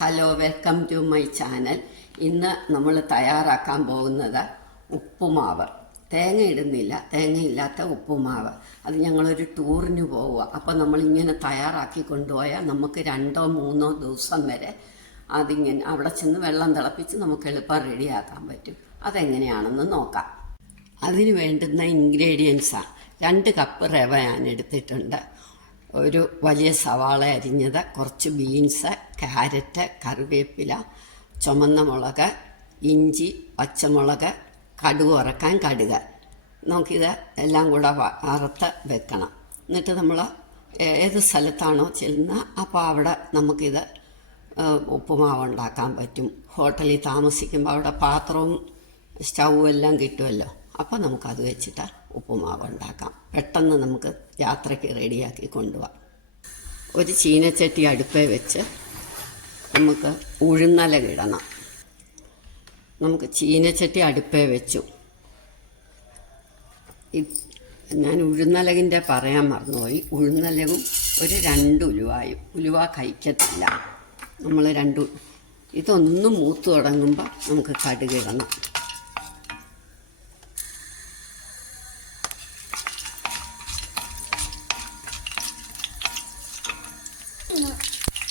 Hello, welcome to my channel. ഇന്ന് നമ്മൾ തയ്യാറാക്കാൻ പോകുന്നത് ഉപ്പുമാവ്. തേങ്ങ ഇടുന്നില്ല, തേങ്ങയില്ലാത്ത ഉപ്പുമാവ്. അത് ഞങ്ങളൊരു ടൂറിന് പോവുക. അപ്പോൾ നമ്മളിങ്ങനെ തയ്യാറാക്കി കൊണ്ടുപോയാൽ നമുക്ക് 2-3 ദിവസം വരെ അതിങ്ങനെ അവിടെ ചെന്ന് വെള്ളം തിളപ്പിച്ച് നമുക്ക് എളുപ്പം റെഡിയാക്കാൻ പറ്റും. അതെങ്ങനെയാണെന്ന് നോക്കാം. അതിന് വേണ്ടുന്ന ഇൻഗ്രീഡിയൻസാണ് 2 കപ്പ് റവ ഞാൻ എടുത്തിട്ടുണ്ട്, ഒരു വലിയ സവാള അരിഞ്ഞത്, കുറച്ച് ബീൻസ്, ക്യാരറ്റ്, കറിവേപ്പില, ചുമന്ന മുളക്, ഇഞ്ചി, പച്ചമുളക്, കടുക് വറക്കാൻ കടുക്. നമുക്കിത് എല്ലാം കൂടെ വറുത്ത് വെക്കണം. എന്നിട്ട് നമ്മൾ ഏത് സ്ഥലത്താണോ ചെല്ലുന്നത് അപ്പോൾ അവിടെ നമുക്കിത് ഉപ്പുമാവ് ഉണ്ടാക്കാൻ പറ്റും. ഹോട്ടലിൽ താമസിക്കുമ്പോൾ അവിടെ പാത്രവും സ്റ്റൗവും എല്ലാം കിട്ടുമല്ലോ. അപ്പോൾ നമുക്കത് വെച്ചിട്ട് ഉപ്പുമാവ് ഉണ്ടാക്കാം. പെട്ടെന്ന് നമുക്ക് യാത്രയ്ക്ക് റെഡിയാക്കി കൊണ്ടുപോകാം. ഒരു ചീനച്ചട്ടി അടുപ്പേ വെച്ച് നമുക്ക് ഉഴുന്നലക ഇടണം. നമുക്ക് ചീനച്ചട്ടി അടുപ്പേ വെച്ചു. ഞാൻ ഉഴുന്നലകിൻ്റെ പറയാൻ മറന്നുപോയി. ഉഴുന്നലകും ഒരു 2 ഉലുവായും. ഉലുവ കഴിക്കത്തില്ല നമ്മൾ. ഇതൊന്നും മൂത്ത് തുടങ്ങുമ്പോൾ നമുക്ക് കടുക് ഇടണം.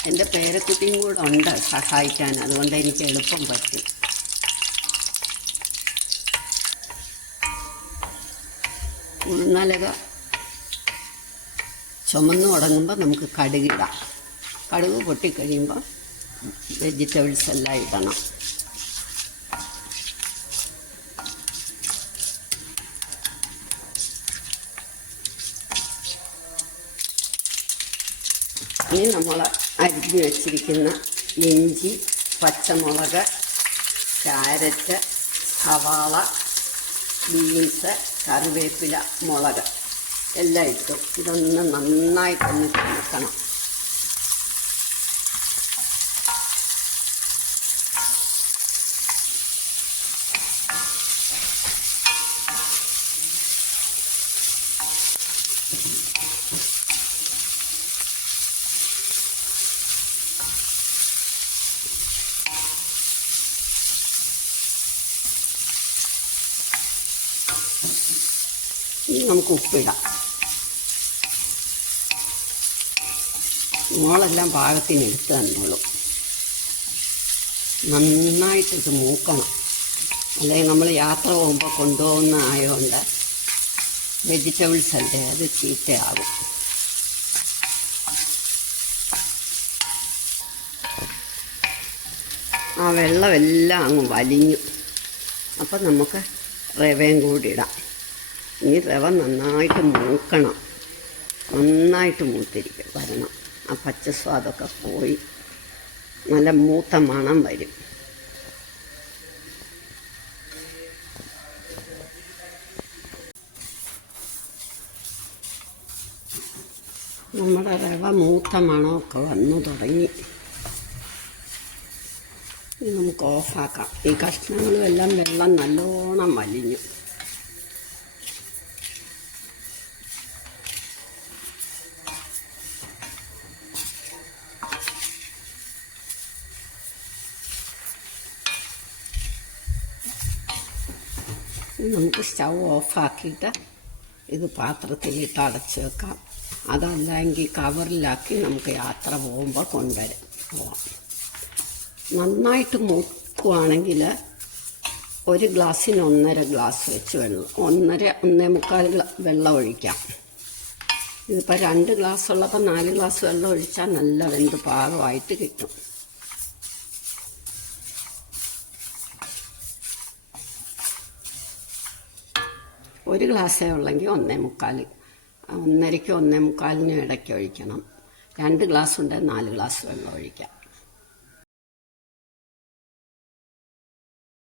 എൻ്റെ പേരക്കുട്ടിയും കൂടെ ഉണ്ട് സഹായിക്കാൻ, അതുകൊണ്ട് എനിക്ക് എളുപ്പം പറ്റും. ഉഴുന്നലക ചുമന്ന് തുടങ്ങുമ്പോൾ നമുക്ക് കടുകിടാം. കടുക് പൊട്ടിക്കഴിയുമ്പോൾ വെജിറ്റബിൾസ് എല്ലാം ഇടണം. ഇനി നമ്മൾ അരിഞ്ഞ് വെച്ചിരിക്കുന്ന ഇഞ്ചി, പച്ചമുളക്, ക്യാരറ്റ്, സവാള, ബീൻസ്, കറിവേപ്പില, മുളക് എല്ലാം ഇട്ടു. ഇതൊന്ന് നന്നായിട്ടൊന്ന് ചുമക്കണം. ഇനി നമുക്ക് ഉപ്പിടാം. മോളെല്ലാം പാകത്തിന് എടുത്ത് തന്നോളൂ. നന്നായിട്ടിത് മൂക്കണം, അല്ലെങ്കിൽ നമ്മൾ യാത്ര പോകുമ്പോൾ കൊണ്ടുപോകുന്ന ആയതുകൊണ്ട് വെജിറ്റബിൾസ് അല്ലേ, അത് ചീത്തയാകും. ആ വെള്ളമെല്ലാം അങ്ങ് വലിഞ്ഞു. അപ്പം നമുക്ക് റവയും കൂടി ഇടാം. ഇനി റവ നന്നായിട്ട് മൂക്കണം, നന്നായിട്ട് മൂത്തിരിക്കും വരണം. ആ പച്ചസ്വാദൊക്കെ പോയി നല്ല മൂത്ത മണം വരും. നമ്മുടെ റവ മൂത്ത മണമൊക്കെ വന്നു തുടങ്ങി. ഇനി നമുക്ക് ഓഫാക്കാം. ഈ കഷ്ണങ്ങളും എല്ലാം വെള്ളം നല്ലോണം വലിഞ്ഞു. നമുക്ക് സ്റ്റൗ ഓഫാക്കിയിട്ട് ഇത് പാത്രത്തിലിട്ട് അടച്ച് വെക്കാം. അതല്ലെങ്കിൽ കവറിലാക്കി നമുക്ക് യാത്ര പോകുമ്പോൾ പോവാം. നന്നായിട്ട് മൂക്കുകയാണെങ്കിൽ 1 ഗ്ലാസ്സിന് 1.5 ഗ്ലാസ് വെച്ച് വെള്ളം, 1.5 വെള്ളം ഒഴിക്കാം. ഇതിപ്പോൾ 2 ഗ്ലാസ് ഉള്ളപ്പോൾ 4 ഗ്ലാസ് വെള്ളം ഒഴിച്ചാൽ നല്ല വെന്ത് പാകമായിട്ട് കിട്ടും. ഒരു ഗ്ലാസ്സേ ഉള്ളെങ്കിൽ 1.25, 1.5ക്കും 1.25നും ഇടയ്ക്ക് ഒഴിക്കണം. 2 ഗ്ലാസ് ഉണ്ടെങ്കിൽ 4 ഗ്ലാസ് വെള്ളം ഒഴിക്കാം.